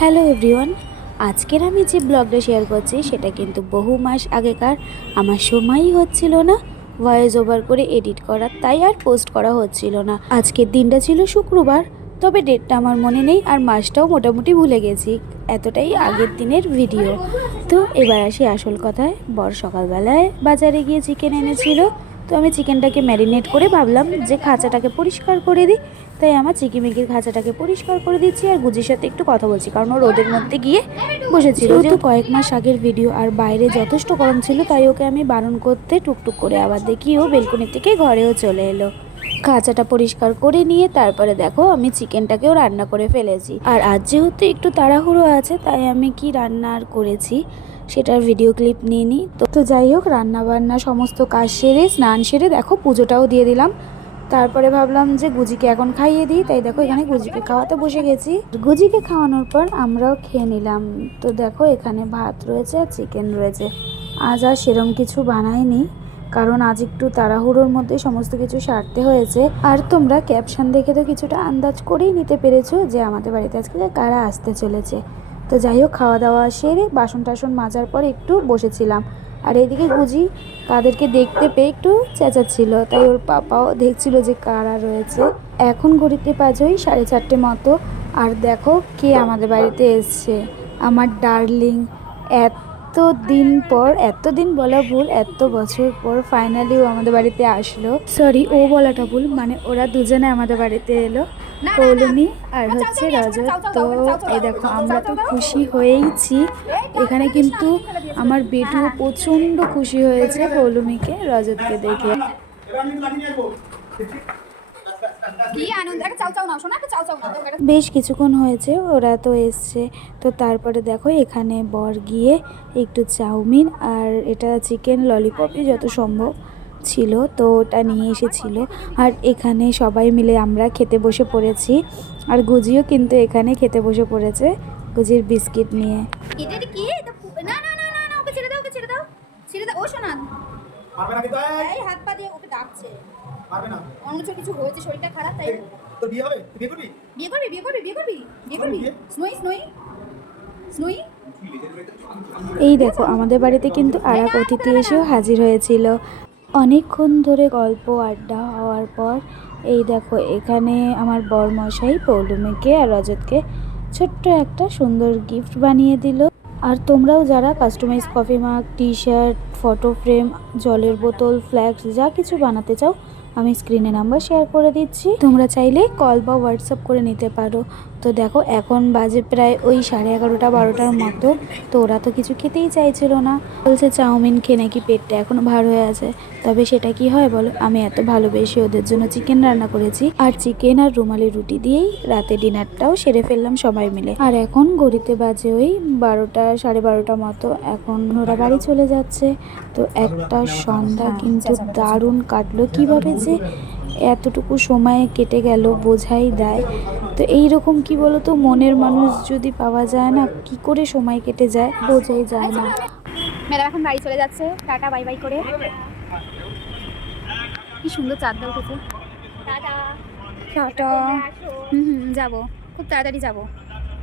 Hello everyone, আজকের আমি যে ব্লগটা শেয়ার করছি সেটা কিন্তু বহু মাস আগেকার। আমার সময়ই হচ্ছিল না ভয়েস ওভার করে এডিট করার তাই আর পোস্ট করা হচ্ছিল না। আজকের দিনটা ছিল শুক্রবার, তবে ডেটটা আমার মনে নেই আর মাসটাও মোটামুটি ভুলে গেছি, এতটাই আগের দিনের ভিডিও তো এবার আসি আসল কথায়, বর সকালবেলায় বাজারে গিয়ে চিকেন এনেছিল। আমি চিকেনটাকে ম্যারিনেট করে ভাবলাম যে খাঁচাটাকে পরিষ্কার করে দিই। তাই আমার চিকিমিকির খাঁচাটাকে পরিষ্কার করে দিচ্ছি আর গুজির সাথে একটু কথা বলছি কারণ ও রোদের মধ্যে গিয়ে বসেছিল। যেহেতু কয়েক মাস আগের ভিডিও আর বাইরে যথেষ্ট গরম ছিল তাই ওকে আমি বারণ করতে টুকটুক করে আবার দেখি ও বেলকনি থেকে ঘরেও চলে এলো। খাঁচাটা পরিষ্কার করে নিয়ে তারপরে দেখো আমি চিকেনটাকেও রান্না করে ফেলেছি। আর আজ যেহেতু একটু তাড়াহুড়ো আছে, তাই আমি কি রান্না আর করেছি সেটার ভিডিও ক্লিপ নিয়ে নিই। তো তো যাই হোক, রান্নাবান্না সমস্ত কাজ সেরে, স্নান সেরে দেখো পুজোটাও দিয়ে দিলাম। তারপরে ভাবলাম যে গুজিকে এখন খাইয়ে দিই, তাই দেখো এখানে গুজিকে খাওয়াতে বসে গেছি। গুজিকে খাওয়ানোর পর আমরাও খেয়ে নিলাম। তো দেখো এখানে ভাত রয়েছে আর চিকেন রয়েছে। আজ আর সেরম কিছু বানাইনি। কারণ আজ একটু তাড়াহুড়োর মধ্যে সমস্ত কিছু সারতে হয়েছে। আর তোমরা ক্যাপশন দেখে তো কিছুটা আন্দাজ করেই নিতে পেরেছ যে আমাদের বাড়িতে আজকে কারা আসতে চলেছে। তো যাই হোক খাওয়া দাওয়া সেরে বাসন টাসন মাজার পর একটু বসেছিলাম। আর এদিকে গুজি কাদেরকে দেখতে পেয়ে একটু চেঁচাচ্ছিল। তাই ওর পাপাও দেখছিল যে কারা রয়েছে। এখন ঘড়িতে বাজোই সাড়ে চারটে মতো। আর দেখো কে আমাদের বাড়িতে এসছে। আমার ডার্লিং এত দিন পর এত দিন বলা ভুল এত বছর পর ফাইনালি ও আমাদের বাড়িতে আসলো সরি ও বলাটা ভুল মানে ওরা দুজনে আমাদের বাড়িতে এলো পৌলমি আর হচ্ছে রজত তো এই দেখো আমরা তো খুশি হয়েইছি এখানে কিন্তু আমার বেটু প্রচণ্ড খুশি হয়েছে পৌলমিকে রজতকে দেখে বেশ কিছুক্ষণ হয়েছে ওরা তো এসছে। তো তারপরে দেখো এখানে বর গিয়ে একটু চাউমিন আর এটা চিকেন ললিপপই যত সম্ভব ছিল তো ওটা নিয়ে এসেছিল। আর এখানে সবাই মিলে আমরা খেতে বসে পড়েছি। আর গুজিও কিন্তু এখানে খেতে বসে পড়েছে গুজির বিস্কিট নিয়ে। এটা এটা কি না না না না ওকে ছেড়ে দাও ওকে ছেড়ে দাও ছেড়ে দাও। ও পারবে না কিন্তু এই, হাত পা দিয়ে ওকে ডাকছে। পারবে না। অন্য কিছু কিছু হয়েছে শরীরটা খারাপ তাই তোর বিয়ে হবে? বিয়ে করবি? বিয়ে করবি বিয়ে করবি বিয়ে করবি বিয়ে করবি। স্নোই স্নোই স্নোই। এই দেখো আমাদের বাড়িতে কিন্তু আর এক অতিথি এসেও হাজির হয়েছিল। অনেকক্ষণ ধরে গল্প আড্ডা হওয়ার পর এই দেখো এখানে আমার বর মশাই পৌলুমিকে আর রজতকে ছোট্ট একটা সুন্দর গিফট বানিয়ে দিল। আর তোমরাও যারা কাস্টমাইজ কফি মাগ টি শার্ট ফটো ফ্রেম জলের বোতল ফ্ল্যাক্স যা কিছু বানাতে চাও, আমি স্ক্রিনে নাম্বার শেয়ার করে দিচ্ছি। তোমরা চাইলে কল বা হোয়াটসঅ্যাপ করে নিতে পারো। তো দেখো, এখন বাজে প্রায় ওই সাড়ে এগারোটা, বারোটার মতো। তো ওরা তো কিছু খেতেই চাইছিল না। বলছে, চাউমিন খেয়ে নাকি পেটটা এখনও ভার হয়ে আছে। তবে সেটা কি হয় বলো? আমি এত ভালোবেসে ওদের জন্য চিকেন রান্না করেছি। আর চিকেন আর রুমালি রুটি দিয়েই রাতে ডিনারটাও সেরে ফেললাম সবাই মিলে। আর এখন ঘড়িতে বাজে ওই বারোটা, সাড়ে বারোটা মতো। এখন ওরা বাড়ি চলে যাচ্ছে। তো একটা সন্ধ্যা কিন্তু দারুণ কাটলো। কীভাবে যে এতটুকু সময় কেটে গেল বোঝাই দেয়। তো এই রকম কি বলতো মনের মানুষ যদি পাওয়া যায় না কি করে সময় কেটে যায় বোঝাই যায় না। ম্যাডাম এখন বাড়ি চলে যাচ্ছে। টাটা বাই বাই করে। কি সুন্দর চাঁদটা উঠেছে। টাটা। টাটা। হুম হুম যাব। খুব তাড়াতাড়ি যাব।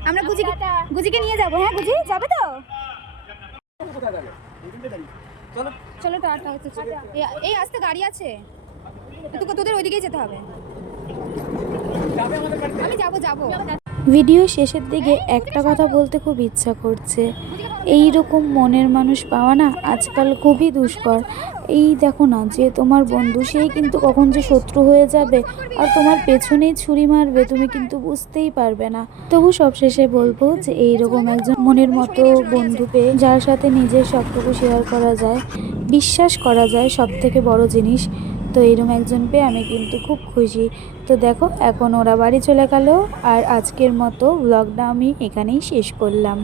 আমরা গুজিকে গুজিকে নিয়ে যাব। হ্যাঁ গুজি যাবে তো? চলো। টাটা। এই- এই আসতে গাড়ি আছে। তোকে তোদের ওইদিকেই যেতে হবে। আমি যাব যাব। ভিডিও শেষের দিকে একটা কথা বলতে খুব ইচ্ছা করছে। এই রকম মনের মানুষ পাওয়া না আজকাল খুবই দুষ্কর। এই দেখো না যে তোমার বন্ধু সেই কিন্তু কখন যে শত্রু হয়ে যাবে আর তোমার পেছনেই ছুরি মারবে তুমি কিন্তু বুঝতেই পারবে না। তবু সবশেষে বলব যে এই রকম একজন মনের মতো বন্ধু পেয়ে যার সাথে নিজের সবটুকু শেয়ার করা যায় বিশ্বাস করা যায় সব থেকে বড় জিনিস। তো এরম একজন পেয়ে আমি কিন্তু খুব খুশি। তো দেখো, এখন ওরা বাড়ি চলে গেল আর আজকের মতো ব্লগটা আমি এখানেই শেষ করলাম।